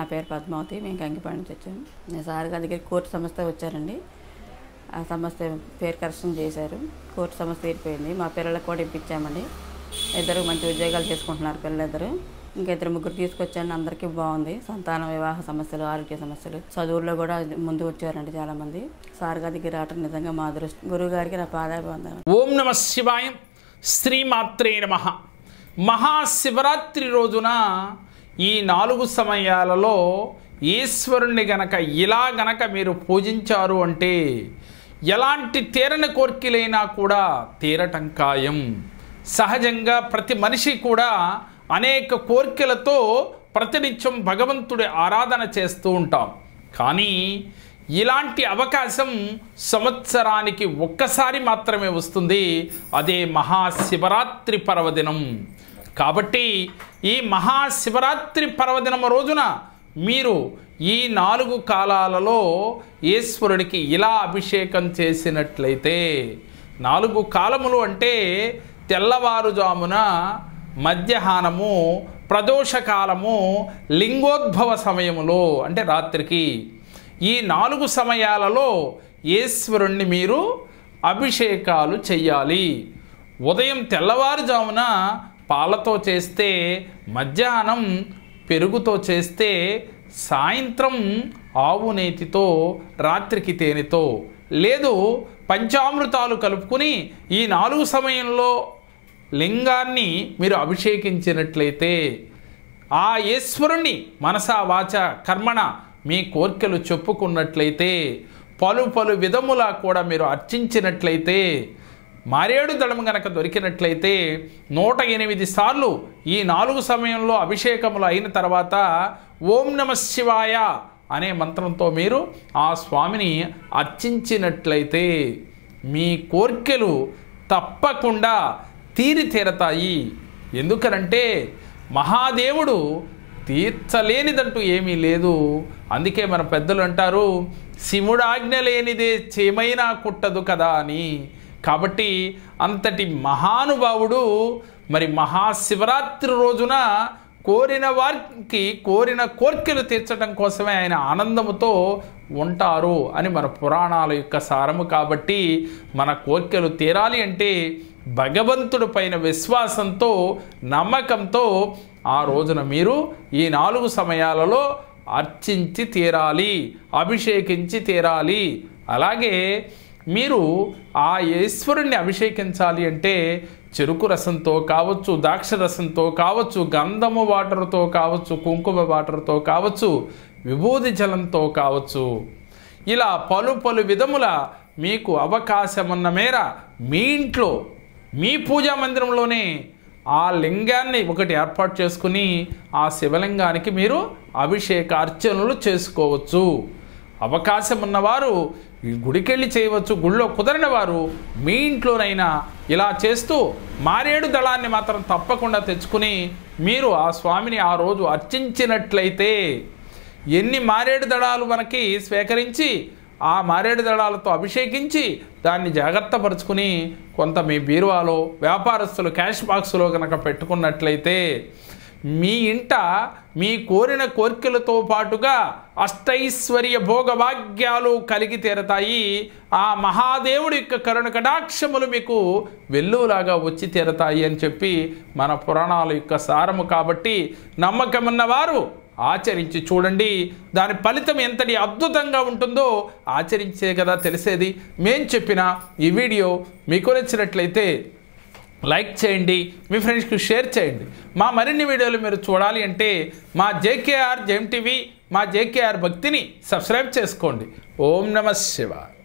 నా పేరు పద్మావతి. మేము కంకిపాడు నుంచి వచ్చాము. నేను సార్ గారి దగ్గర కోర్టు సమస్య వచ్చారండి. ఆ సమస్య పేరు కరెక్షన్ చేశారు. కోర్టు సమస్య తీరిపోయింది. మా పిల్లలకు కూడా ఇప్పించామండి. ఇద్దరు మంచి ఉద్యోగాలు చేసుకుంటున్నారు పిల్లలిద్దరు. ఇంకా ఇద్దరు ముగ్గురు తీసుకొచ్చాను. అందరికీ బాగుంది. సంతాన వివాహ సమస్యలు, ఆరోగ్య సమస్యలు, చదువుల్లో కూడా ముందు వచ్చారండి చాలామంది. సార్ గారి దగ్గర రావటం నిజంగా మా అదృష్టం. గురువు గారికి నా పాదాభివందనం. ఓం నమ శివాయ. శ్రీమాత్రే నమః. మహాశివరాత్రి రోజున ఈ 4 సమయాలలో ఈశ్వరుణ్ణి గనక ఇలా గనక మీరు పూజించారు అంటే ఎలాంటి తీరని కోరికలైనా కూడా తీరటం ఖాయం. సహజంగా ప్రతి మనిషి కూడా అనేక కోరికలతో ప్రతినిత్యం భగవంతుడి ఆరాధన చేస్తూ ఉంటాం. కానీ ఇలాంటి అవకాశం సంవత్సరానికి ఒక్కసారి మాత్రమే వస్తుంది. అదే మహాశివరాత్రి పర్వదినం. కాబట్టి ఈ మహాశివరాత్రి పర్వదినం రోజున మీరు ఈ 4 కాలాలలో ఈశ్వరుడికి ఇలా అభిషేకం చేసినట్లయితే, 4 కాలములు అంటే తెల్లవారుజామున, మధ్యాహ్నము, ప్రదోషకాలము, లింగోద్భవ సమయములో అంటే రాత్రికి, ఈ 4 సమయాలలో ఈశ్వరుణ్ణి మీరు అభిషేకాలు చెయ్యాలి. ఉదయం తెల్లవారుజామున పాలతో చేస్తే, మధ్యాహ్నం పెరుగుతో చేస్తే, సాయంత్రం ఆవు నేతితో, రాత్రికి తేనెతో, లేదు పంచామృతాలు కలుపుకుని ఈ 4 సమయంలో లింగాన్ని మీరు అభిషేకించినట్లయితే, ఆ ఈశ్వరుణ్ణి మనసా వాచ కర్మణ మీ కోర్కెలు చెప్పుకున్నట్లయితే, పలు విధములా కూడా మీరు అర్చించినట్లయితే, మారేడు దళం గనక దొరికినట్లయితే 108 సార్లు ఈ 4 సమయంలో అభిషేకములు అయిన తర్వాత ఓం నమ శివాయ అనే మంత్రంతో మీరు ఆ స్వామిని అర్చించినట్లయితే మీ కోర్కెలు తప్పకుండా తీరతాయి. ఎందుకనంటే మహాదేవుడు తీర్చలేనిదంటూ ఏమీ లేదు. అందుకే మన పెద్దలు అంటారు, శివుడు ఆజ్ఞ లేనిదే చేమైనా కుట్టదు కదా అని. కాబట్టి అంతటి మహానుభావుడు మరి మహాశివరాత్రి రోజున కోరిన వారికి కోరిన కోర్కెలు తీర్చడం కోసమే ఆయన ఆనందముతో ఉంటారు అని మన పురాణాల యొక్క సారము. కాబట్టి మన కోర్కెలు తీరాలి అంటే భగవంతుడి పైన విశ్వాసంతో, నమ్మకంతో ఆ రోజున మీరు ఈ 4 సమయాలలో అర్చించి తీరాలి, అభిషేకించి తీరాలి. అలాగే మీరు ఆ ఈశ్వరుణ్ణి అభిషేకించాలి అంటే చెరుకు రసంతో కావచ్చు, ద్రాక్ష రసంతో కావచ్చు, గంధము వాటర్తో కావచ్చు, కుంకుమ వాటర్తో కావచ్చు, విభూది జలంతో కావచ్చు, ఇలా పలు విధముల మీకు అవకాశమున్న మేర మీ ఇంట్లో మీ పూజా మందిరంలోనే ఆ లింగాన్ని ఒకటి ఏర్పాటు చేసుకుని ఆ శివలింగానికి మీరు అభిషేక అర్చనలు చేసుకోవచ్చు. అవకాశం ఉన్నవారు ఈ గుడికెళ్ళి చేయవచ్చు. గుళ్ళో కుదరని వారు మీ ఇంట్లోనైనా ఇలా చేస్తూ మారేడు దళాన్ని మాత్రం తప్పకుండా తెచ్చుకుని మీరు ఆ స్వామిని ఆ రోజు అర్చించినట్లయితే, ఎన్ని మారేడు దళాలు మనకి స్వీకరించి ఆ మారేడు దళాలతో అభిషేకించి దాన్ని జాగ్రత్తపరుచుకుని కొంత మీ బీరువాలో, వ్యాపారస్తులు క్యాష్ బాక్స్లో కనుక పెట్టుకున్నట్లయితే మీ ఇంట మీ కోరిన కోరికలతో పాటుగా అష్టైశ్వర్య భోగభాగ్యాలు కలిగి తీరతాయి. ఆ మహాదేవుడి యొక్క కరుణ కటాక్షములు మీకు వెల్లులాగా వచ్చి తీరతాయి అని చెప్పి మన పురాణాల యొక్క సారము. కాబట్టి నమ్మకం ఉన్నవారు ఆచరించి చూడండి. దాని ఫలితం ఎంతటి అద్భుతంగా ఉంటుందో ఆచరించే కదా తెలిసేది. మేము చెప్పిన ఈ వీడియో మీకు నచ్చినట్లయితే లైక్ చేయండి, మీ ఫ్రెండ్స్కి షేర్ చేయండి. మా మరిన్ని వీడియోలు మీరు చూడాలి అంటే మా JKR జెమ్ టీవీ, మా JKR భక్తిని సబ్స్క్రైబ్ చేసుకోండి. ఓం నమ శివాయ.